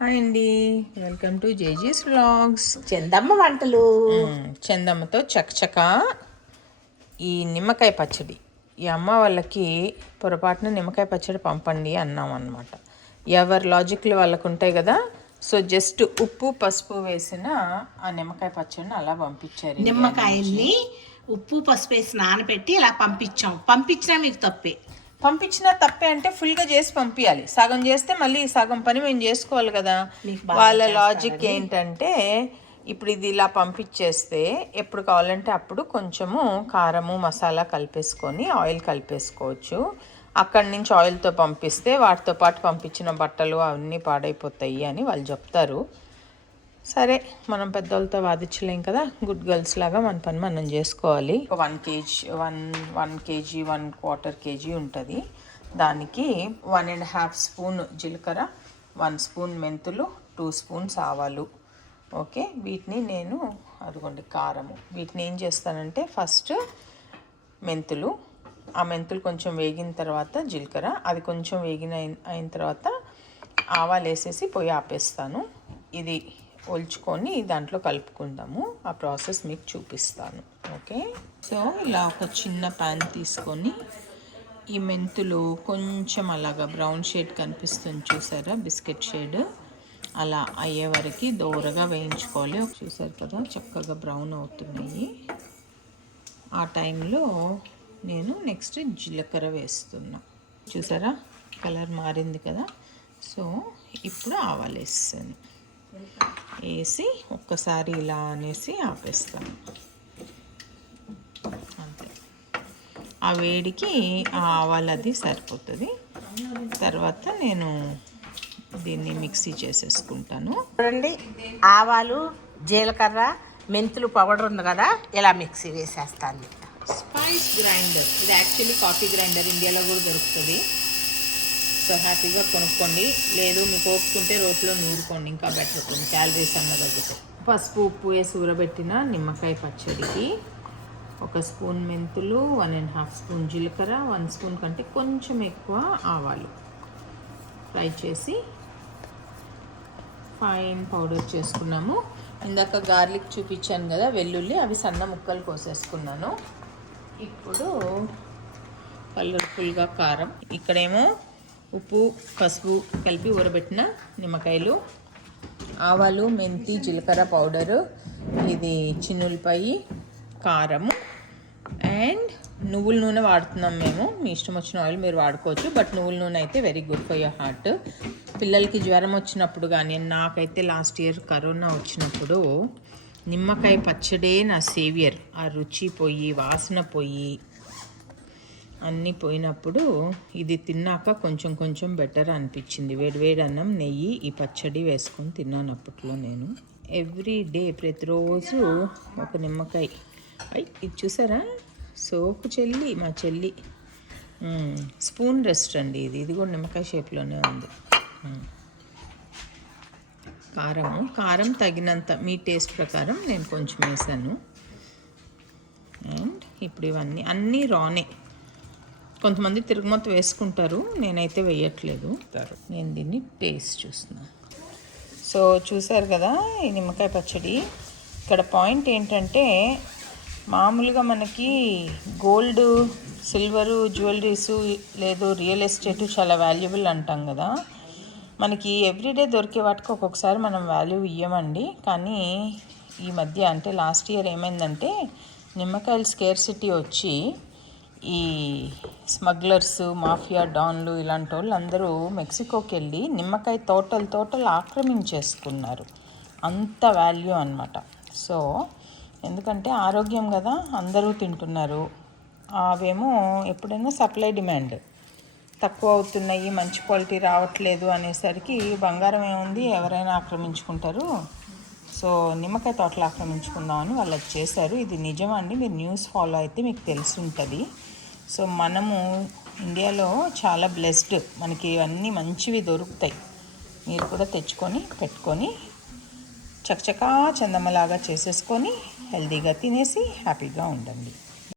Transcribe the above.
Hi అండి. Welcome to జేజీస్ vlogs Chandamma వంటలు. చందమ్మతో చకచక ఈ నిమ్మకాయ పచ్చడి. ఈ అమ్మ వాళ్ళకి పొరపాటున నిమ్మకాయ పచ్చడి పంపండి అన్నాం అనమాట ఎవరి లాజిక్లు వాళ్ళకు ఉంటాయి కదా? సో జస్ట్ ఉప్పు పసుపు వేసిన ఆ నిమ్మకాయ పచ్చడిని అలా పంపించారు నిమ్మకాయల్ని ఉప్పు పసుపు వేసి నానబెట్టి ఇలా పంపించాం. పంపించినా మీకు తప్పే. పంపించినా తప్పే అంటే ఫుల్గా చేసి పంపించాలి సగం చేస్తే మళ్ళీ సగం పని మేము చేసుకోవాలి కదా. వాళ్ళ లాజిక్ ఏంటంటే ఇప్పుడు ఇది ఇలా పంపించేస్తే ఎప్పుడు కావాలంటే అప్పుడు కొంచెము కారము మసాలా కలిపేసుకొని ఆయిల్ కలిపేసుకోవచ్చు. అక్కడి నుంచి ఆయిల్తో పంపిస్తే వాటితో పాటు పంపించిన బట్టలు అవన్నీ పాడైపోతాయి అని వాళ్ళు చెప్తారు. సరే మనం పెద్దోళ్ళతో వాదించలేం కదా? గుడ్ గర్ల్స్ లాగా మన పని మనం చేసుకోవాలి. One KG one one KG one quarter KG ఉంటుంది. దానికి వన్ అండ్ హాఫ్ స్పూన్ జీలకర్ర వన్ స్పూన్ మెంతులు టూ స్పూన్స్ ఆవాలు. ఓకే వీటిని నేను అదిగోండి కారము. వీటిని ఏం చేస్తానంటే ఫస్ట్ మెంతులు. ఆ మెంతులు కొంచెం వేగిన తర్వాత జీలకర్ర. అది కొంచెం వేగిన అయిన- అయిన తర్వాత ఆవాలు వేసేసి పొయ్యి ఆపేస్తాను. ఇది ఒల్చుకొని దాంట్లో కలుపుకుందాము. ఆ ప్రాసెస్ మీకు చూపిస్తాను. ఓకే? సో ఇలా ఒక చిన్న ప్యాన్ తీసుకొని ఈ మెంతులు కొంచెం అలాగా బ్రౌన్ షేడ్ కనిపిస్తుంది చూసారా? Biscuit shade. అలా అయ్యే వరకు దోరగా వేయించుకోవాలి. చూసారు కదా చక్కగా బ్రౌన్ అవుతున్నాయి. ఆ టైంలో నేను నెక్స్ట్ జీలకర్ర వేస్తున్నా. చూసారా? కలర్ మారింది కదా. సో ఇప్పుడు ఆవాలు వేస్తాను. వేసి ఒక్కసారి ఇలా అనేసి ఆపేస్తాను. అంతే. ఆ వేడికి ఆ ఆవాలు అది సరిపోతుంది. తర్వాత నేను దీన్ని మిక్సీ చేసేసుకుంటాను. చూడండి ఆవాలు జీలకర్ర మెంతులు పౌడర్ ఉంది కదా ఇలా మిక్సీ వేసేస్తాను. Spice grinder. ఇది యాక్చువల్లీ కాఫీ గ్రైండర్ ఇండియాలో కూడా దొరుకుతుంది. సో హ్యాపీగా కొనుక్కోండి. లేదు మీకు ఓపుకుంటే రోట్లో నూరుకోండి. ఇంకా బెటర్ ఉంటుంది. క్యాలరీస్ అన్న తగ్గితే. పసుపు ఉప్పు వేసి ఊరబెట్టిన నిమ్మకాయ పచ్చడికి ఒక స్పూన్ మెంతులు వన్ అండ్ హాఫ్ స్పూన్ జీలకర్ర వన్ స్పూన్ కంటే కొంచెం ఎక్కువ ఆవాలు. ఫ్రై చేసి ఫైన్ పౌడర్ చేసుకున్నాము. ఇందాక గార్లిక్ చూపించాను కదా వెల్లుల్లి అవి సన్న ముక్కలు కోసేసుకున్నాను. ఇప్పుడు కలర్ఫుల్గా కారం. ఇక్కడేమో ఉప్పు పసుపు కలిపి ఊరబెట్టిన నిమ్మకాయలు ఆవాలు మెంతి జీలకర్ర పౌడరు ఇది చిన్నులపాయి కారము అండ్ నువ్వుల నూనె వాడుతున్నాం మేము. మీ ఇష్టం వచ్చిన ఆయిల్ మీరు వాడుకోవచ్చు బట్ నువ్వుల నూనె అయితే very good for your heart. పిల్లలకి జ్వరం వచ్చినప్పుడు కానీ నాకైతే లాస్ట్ ఇయర్ కరోనా వచ్చినప్పుడు నిమ్మకాయ పచ్చడే నా సేవియర్. ఆ రుచి పోయి వాసన పోయి అన్నీ పోయినప్పుడు ఇది తిన్నాక కొంచెం కొంచెం బెటర్ అనిపించింది. వేడివేడి అన్నం నెయ్యి ఈ పచ్చడి వేసుకొని తిన్నాను అప్పట్లో నేను. ఎవ్రీ డే ప్రతిరోజు ఒక నిమ్మకాయ. ఐ ఇది చూసారా? సోపు చెల్లి మా చెల్లి. స్పూన్ రెస్ట్ అండి ఇది. ఇది కూడా నిమ్మకాయ షేప్లోనే ఉంది. కారము. కారం తగినంత మీ టేస్ట్ ప్రకారం నేను కొంచెం వేసాను. అండ్ ఇప్పుడు ఇవన్నీ అన్నీ రానే కొంతమంది తిరుగుమత వేసుకుంటారు నేనైతే వేయట్లేదు. నేను దీన్ని టేస్ట్ చూస్తున్నాను సో చూసారు కదా ఈ నిమ్మకాయ పచ్చడి. ఇక్కడ పాయింట్ ఏంటంటే మామూలుగా మనకి గోల్డ్ సిల్వరు జ్యువెలరీసు లేదు రియల్ ఎస్టేట్ చాలా వాల్యుబుల్ అంటాం కదా. మనకి ఎవ్రీడే దొరికే వాటికి ఒక్కొక్కసారి మనం వాల్యూ ఇవ్వమండి కానీ ఈ మధ్య అంటే లాస్ట్ ఇయర్ ఏమైందంటే నిమ్మకాయల స్కేర్సిటీ వచ్చి ఈ స్మగ్లర్స్ మాఫియా డాన్లు ఇలాంటి వాళ్ళు అందరూ మెక్సికోకి వెళ్ళి నిమ్మకాయ తోటలు తోటలు ఆక్రమించేసుకున్నారు. అంత వాల్యూ అన్నమాట. సో ఎందుకంటే ఆరోగ్యం కదా అందరూ తింటున్నారు. అవేమో ఎప్పుడైనా సప్లై డిమాండ్. తక్కువ అవుతున్నాయి మంచి క్వాలిటీ రావట్లేదు అనేసరికి బంగారం ఏముంది ఎవరైనా ఆక్రమించుకుంటారు. సో నిమ్మకాయ తోటలు ఆక్రమించుకుందామని వాళ్ళు చేశారు. ఇది నిజమండి అండి మీరు న్యూస్ ఫాలో అయితే మీకు తెలిసి ఉంటుంది సో మనము ఇండియాలో చాలా బ్లెస్డ్ మనకి ఇవన్నీ మంచివి దొరుకుతాయి. మీరు కూడా తెచ్చుకొని పెట్టుకొని చకచకా చందమలాగా చేసేసుకొని హెల్తీగా తినేసి హ్యాపీగా ఉండండి.